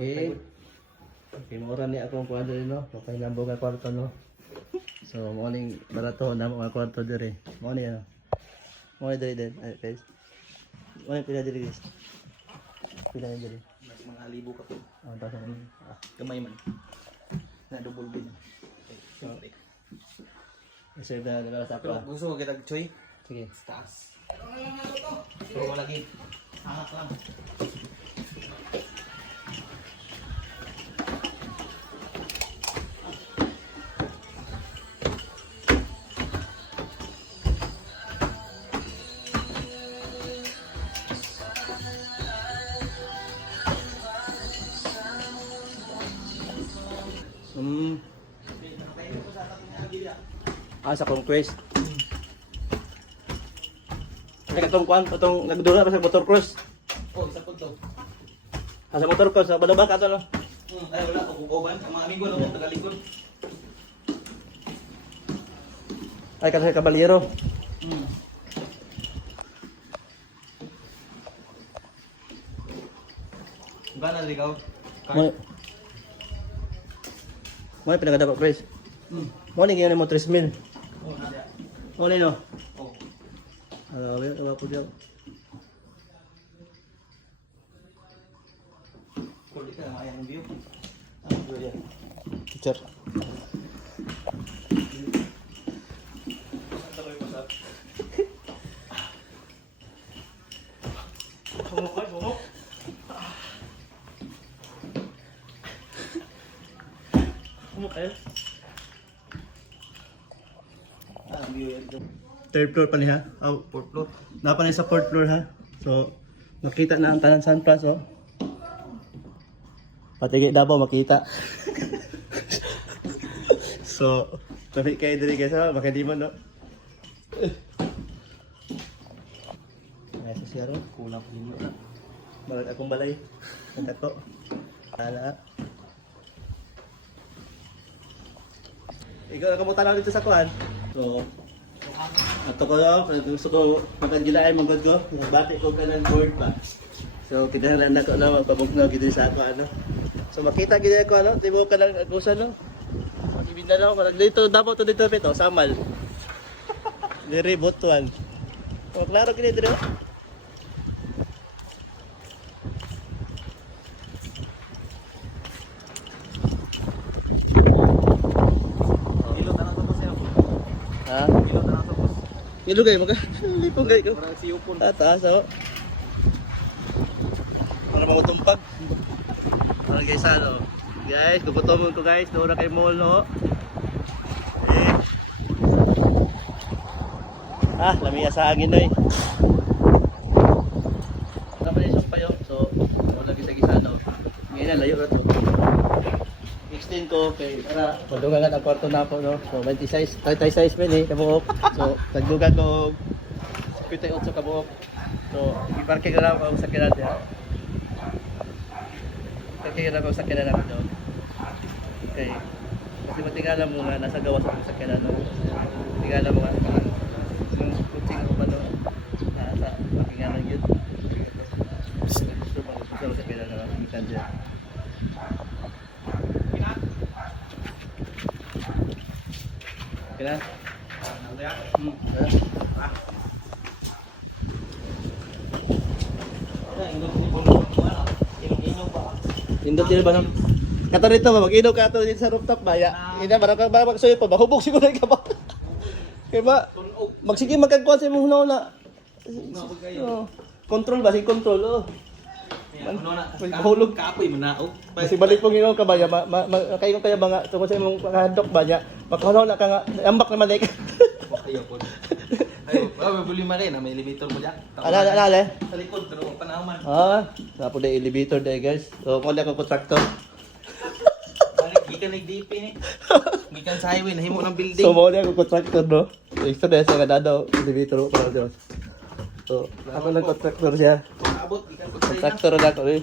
Okay. Okay, mura ni akong kwarto no. Papahinambog ang kwarto no. So, morning barato na mga kwarto dire. Morning ano. Morning dire. Ay, guys. Morning pila dire guys. Pila dire. Mga libo ka po. Tapos Gamay man. Na double bed. Okay. Reserve na sa Pero ako. gusto mo kita choy? Sige. Taas. Pero malaki. Angat lang. Sa conquest. Ay katong kuan, katong nagdura pa sa motor cross. Oh, isa po to. Sa motor cross, sa balaba ka to no. Ay wala ko kukuban. Ang mga amigo na mo tagalikod. Ay kasi kabalyero. Gana ligaw. Mo pinagadapat press. Mo ni gyud mo 3,000. Oh, nada. Mo ni no. Oh. Wala po diyan. Kulit ka na ayang view. Teacher. Ang view yan. Third floor pa niya. Oh, Fourth floor. napa ni sa fourth floor ha. So, makita na ang tanan San Plus oh. Patigi Davao makita. So, tabi kay diri guys ha, baka di mo no. Ay sa siyaro, kulang pa din na. Balag akong balay. Ang tato. Ala. Ikaw na kamutan dito sa kuan. So, ato ko lang, gusto ko pagkagila ay magod ko. Bati ko ka ng board pa. So, kinahanglan na ko na magpabugnaw gito sa ako ano. So, makita gito ko ano, tibo ka ng agusan no. Ibinda na ako, dito dapat to dito pito, samal. Diri botuan. Oh, klaro kini diri. Ilot na to siya. Ha? Ilot na to. Ilo gay maka. Lipong gay ko. Para si upon. Taas oh. Para makutumpag. Para guys ano. Guys, gugutomon ko guys, doon na kay mall no. Eh. Lamiya sa hangin oy. Tama ni payo. So, wala gisa-gisa no. Ngayon layo ra to. Extend ko kay para madungan ang kwarto na ako no. So, 20 size, 30 size men eh kabuok. So, nagdugan ko 78 kabuok. So, i-parking na lang ako sa sakyanan diha. Parking na ako sa sakyanan ako doon. Okay. Kasi matingala mo nga nasa gawas ako sa sakyanan no. Tingala mo nga yung kutsing ko pa doon. Nasa parkingan yun. Gusto mo sa sakyanan na lang. Ikan dyan. Kena? Indot din ba no? Kato rito ba mag-inom ka ato dito sa rooftop ba? Ya. Ina barang ka magsuyo pa bahubog siguro ka ba? Kaya ba magsige magkagkuan sa imong una. Control ba si control oh. Ano na? Mahulog Kapoy mo na. Oh. kasi balik pong inom ka ba ya kayo kaya ba nga tungkol sa imong handok ba niya makahulaw na ka nga ambak naman like. Ayaw po. Ayaw, may buli man rin. May elevator mo dyan. Ala. Sa likod, pero panahaman. Sa po na elevator day guys. So kung ako contractor. Gikan nag-DP ni. Gikan sa highway, nahimo ng building. So mo ako contractor no. Extra na sa daw elevator ko para Diyos. So ako lang contractor siya. Abot, gikan ko sa Contractor na ako eh.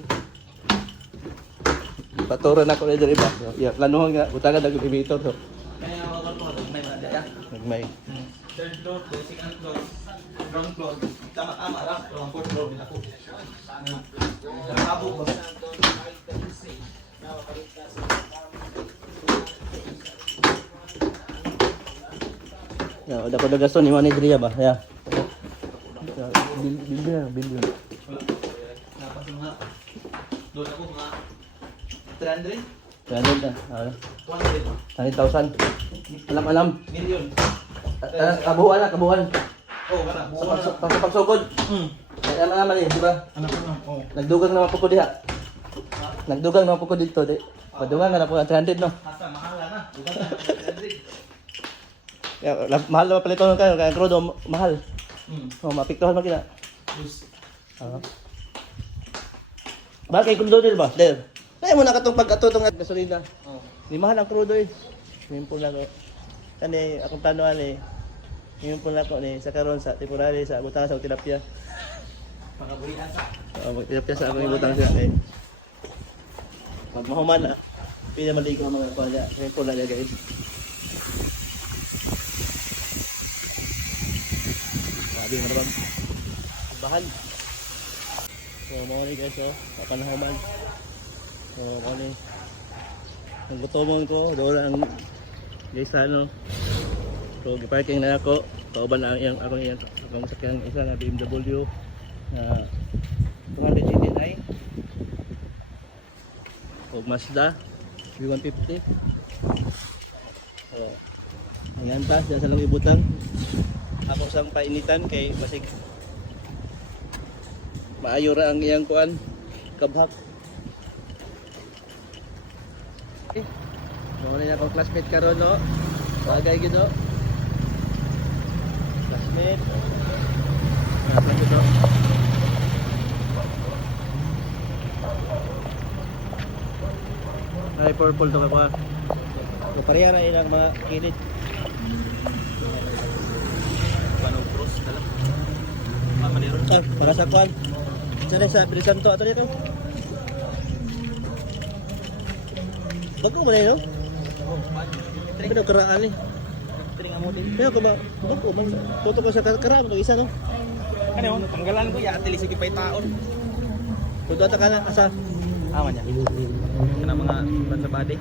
Paturo na ako diri ba. Yeah, planuhan nga butagan ng elevator so. Kaya ako ko, may mga dyan. Nagmay. Third floor, second floor, ground floor. Tama-tama lang, pero ang fourth floor, binako. Abot ba? Ya, udah pada gasto ni mana Dria ba? Ya. Bilbil. Dapat mga doon ako mga 300, Ganun na. 100, 100,000. Alam. million. Kabuuan na, kabuuan. Oh, wala. Buo na. Sa pagsugod. Kaya naman eh, di ba? Anak ko na. Oh. Nagdugang naman po ko diha. Nagdugang naman po ko dito, di. Padugang na po ang 300, no? Asa mahal na. Bukan na 300. Kaya, mahal naman pala ito kayo, kaya crudo, mahal. Oh, mapiktuhan mo kina. Plus. Bakit crudo din ba? Der. Kaya mo na katong pag-atutong at gasolina. Oh. Di mahal ang crudo eh. Ngayon po na ko. Kani, akong planuan eh. Ngayon po na ko ni sa karon sa temporary sa butang sa tilapia. Pagabuhian sa. Tilapia sa akong butang siya eh. Pag mahuman na, pili maligo ang mga kuha niya. Ngayon po na niya guys. Sabi mo naman. Bahan. So mga ni guys oh. Kapanahaman. So mga ni. Ang gutomon ko. Doon ang guys ano. So giparking na ako. Kauban na ang akong sakyan isa na BMW na 289 o Mazda V150. So ayan pa dyan sa lang ibutang ako sang painitan kay basig maayo ra ang iyang kuan kabhak. Okay. So na akong classmate karon no. Bagay gid no. Classmate. Nasa gid no. Ay purple to ka. So pareha na ilang mga kilid. Paano cross dala? Mamaniro. Para sa kuan. Sa bilisan to ato dito. Bago mo na yun, no? Pero karaan eh. Tring amo din. Pero ko ba, bago man. Foto ko sa karaan ko isa, no? Ano, tanggalan ko ya atili sige pay taon. Foto ata ka na, asa? Aman niya. Kana mga ban sa body.